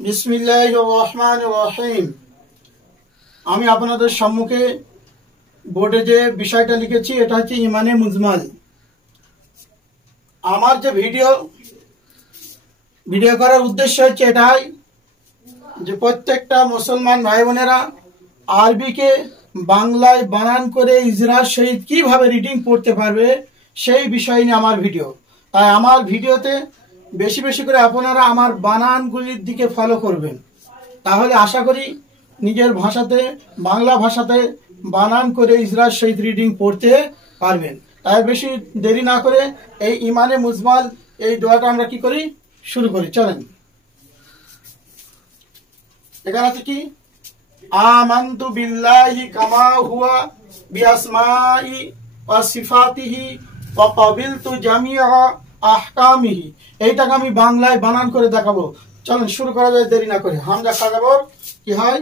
বিসমিল্লাহির রহমানির রহিম। আমি আপনাদের সম্মুখে বোর্ডে যে বিষয়টা লিখেছি এটা হচ্ছে ইমানে মুজমাল। আমার যে ভিডিও করার উদ্দেশ্য হচ্ছে এটাই যে প্রত্যেকটা মুসলমান ভাই বোনেরা আরবিকে বাংলায় বানান করে ইজরার সহিত কিভাবে রিডিং পড়তে পারবে সেই বিষয় নিয়ে আমার ভিডিও। তাই আমার ভিডিওতে বেশি বেশি করে আপনারা আমার বানানগুলির দিকে ফলো করবেন, তাহলে আশা করি নিজের ভাষাতে বাংলা ভাষাতে বানান করে ইজরার সহিত রিডিং পড়তে পারবেন। তাই বেশি দেরি না করে এই ইমানে মুজমাল এই দোয়াটা আমরা কি করি শুরু করি। চলেন, এখানে আছে কি আমানতু বিল্লাহি কামা হুয়া বিআসমাই ওয়া সিফাতিহি ওয়া ক্বাবিলতু জামিআ আহকামিহি। এইটাকে আমি বাংলায় বানান করে দেখাবো। চলেন শুরু করা যায় দেরি না করে। হামজা খাজাবর কি হয়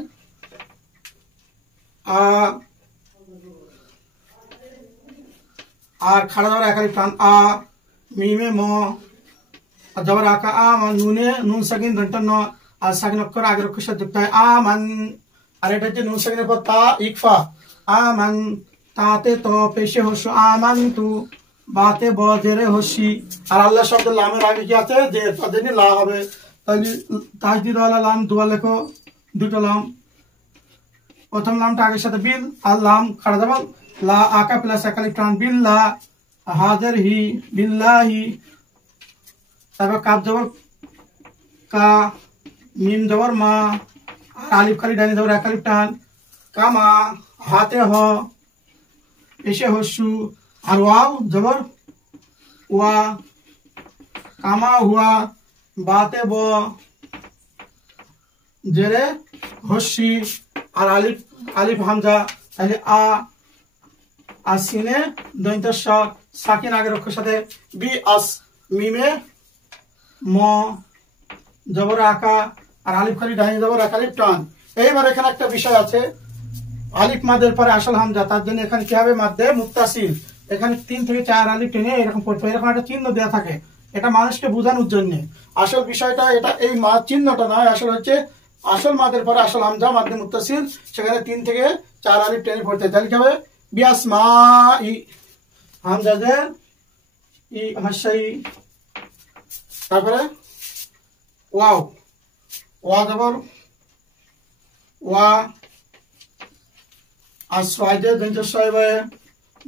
আর খাড়া ধরা একালি প্রাণ আ মিমে ম জবর আকা আ নুনে নুন সাকিন দন্ত ন আর সাকিন অক্ষর আগের অক্ষর সাথে যুক্ত হয় আমান। আর এটা হচ্ছে নুন সাকিনের পর তা ইকফা আমান, তাতে তো পেশে হস্য আমান তু, বাতে বজেরে হসি। আর আল্লাহ শব্দ লামের আগে কি আছে যে তাদের লা হবে, তাহলে তাজদিদ ওয়ালা লাম দুয়া লেখো, দুটো লাম। প্রথম লামটা আগের সাথে বিল আর লাম খাড়া যাব লা আকা প্লাস একালি প্রাণ বিল্লা হাজার হি বিল্লাহি। তারপর কাপ জবর কা, মিম জবর মা, আর আলিফ খালি ডানি জবর একালি টান কামা, হাতে হ এসে হস্যু, আর ওয়াও জবর ওয়া কামা হুয়া, বাতে ব জেরে হস্যি, আর আলিফ হামজা তাহলে আ আসিনে দন্ত সাকিন আগের অক্ষর সাথে বি আস, মিমে ম জবর আকা, আর আলিফ খালি ডাইনি জবর আলিফ টান। এইবার এখানে একটা বিষয় আছে, আলিফ মাদের পরে আসল হামজা, তার জন্য এখানে কি হবে মাদ্দে মুত্তাসিল। এখানে 3 থেকে 4 আলিফ টেনে এরকম পড়তে এরকম একটা চিহ্ন দেওয়া থাকে, এটা মানুষকে বোঝানোর জন্য। আসল বিষয়টা এটা এই মা চিহ্নটা নয়, আসল হচ্ছে আসল মাদের পরে আসল হামজা মাদ্দে মুত্তাসিল, সেখানে 3 থেকে 4 আলিফ টেনে পড়তে তাহলে কি হবে বিআসমা ই হামজা যে ই হাসাই। তারপরে ওয়াও ওয়া জবর ওয়া আর সোয়াইদে দন্ত সোয়াইবে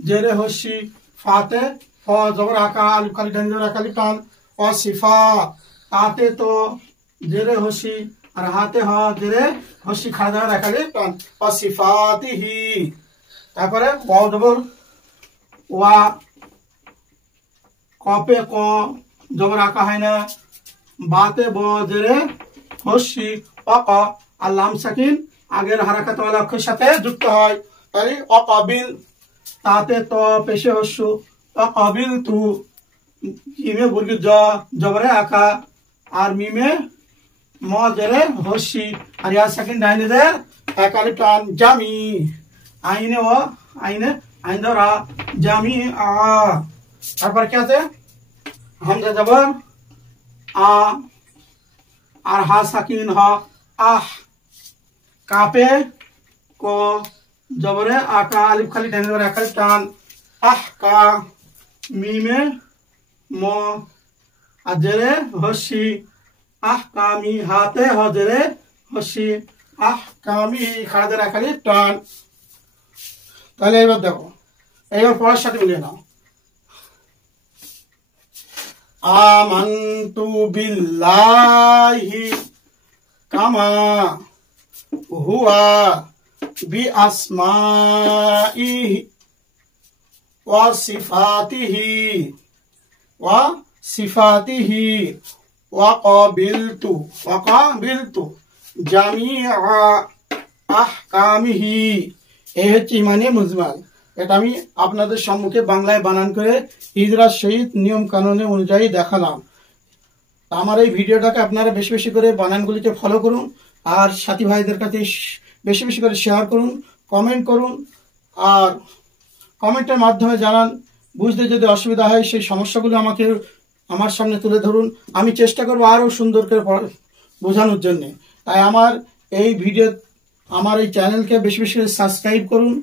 জেরে হসি, ফাতে ফ জবর আকা আলিফ খালি ডান জবর আকালি টান ও সিফা, তাতে তো জেরে হসি, আর হাতে হ জেরে হসি খাজা রাখালি টান ও সিফাতিহি। তারপরে ওয়াও জবর ওয়া, কপে ক জবর আকা হয় না, বাতে ব জেরে হসি অক, আর লাম সাকিন আগের হারাকাত ওয়ালা অক্ষরের সাথে যুক্ত হয়, তাহলে অকাবিল, তাতে তো পেশে হস্যু অকাবিল তু, ইমে বুর্গি জ জবরে আকা, আর মিমে ম জেরে হসি, আর ইয়া সাকিন ডাইনে দের একালি টান জামি, আইনে ও আইনে আইন ধরা জামি আ। তারপর কি আছে হামজা জবর আ, আর হা সাকিন হ আহ, কাপে ক জবরে আকা আলিফ খালি ডান জবর আকালি টান আহ কা, মিমে ম আর জেরে হসি আহ কামি, হাতে হ জেরে হসি আহ কামি খাড়াদের আকালি টান। তাহলে এবার দেখো, এইবার পড়ার সাথে মিলিয়ে নাও। আমানতু বিল্লাহি কামা হুয়া বিআসমাইহি ওয়া সিফাতিহি ওয়া ক্বাবিলতু জামিআ আহকামিহি। এই হচ্ছে ইমানে মুজমাল। এটা আমি আপনাদের সম্মুখে বাংলায় বানান করে ইজরার সহিত নিয়ম কানুন অনুযায়ী দেখালাম। আমার এই ভিডিওটাকে আপনারা বেশি বেশি করে বানানগুলিকে ফলো করুন, আর সাথী ভাইদের কাছে বেশি বেশি করে শেয়ার করুন, কমেন্ট করুন, আর কমেন্টের মাধ্যমে জানান। বুঝতে যদি অসুবিধা হয় সেই সমস্যাগুলো আমাকে আমার সামনে তুলে ধরুন, আমি চেষ্টা করবো আরো সুন্দর করে বোঝানোর জন্য। তাই আমার এই ভিডিও, আমার এই চ্যানেলকে বেশি বেশি করে সাবস্ক্রাইব করুন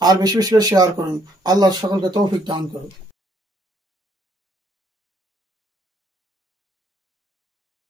আর বেশি বেশি করে শেয়ার করুন। আল্লাহ সকলকে তৌফিক দান করুন।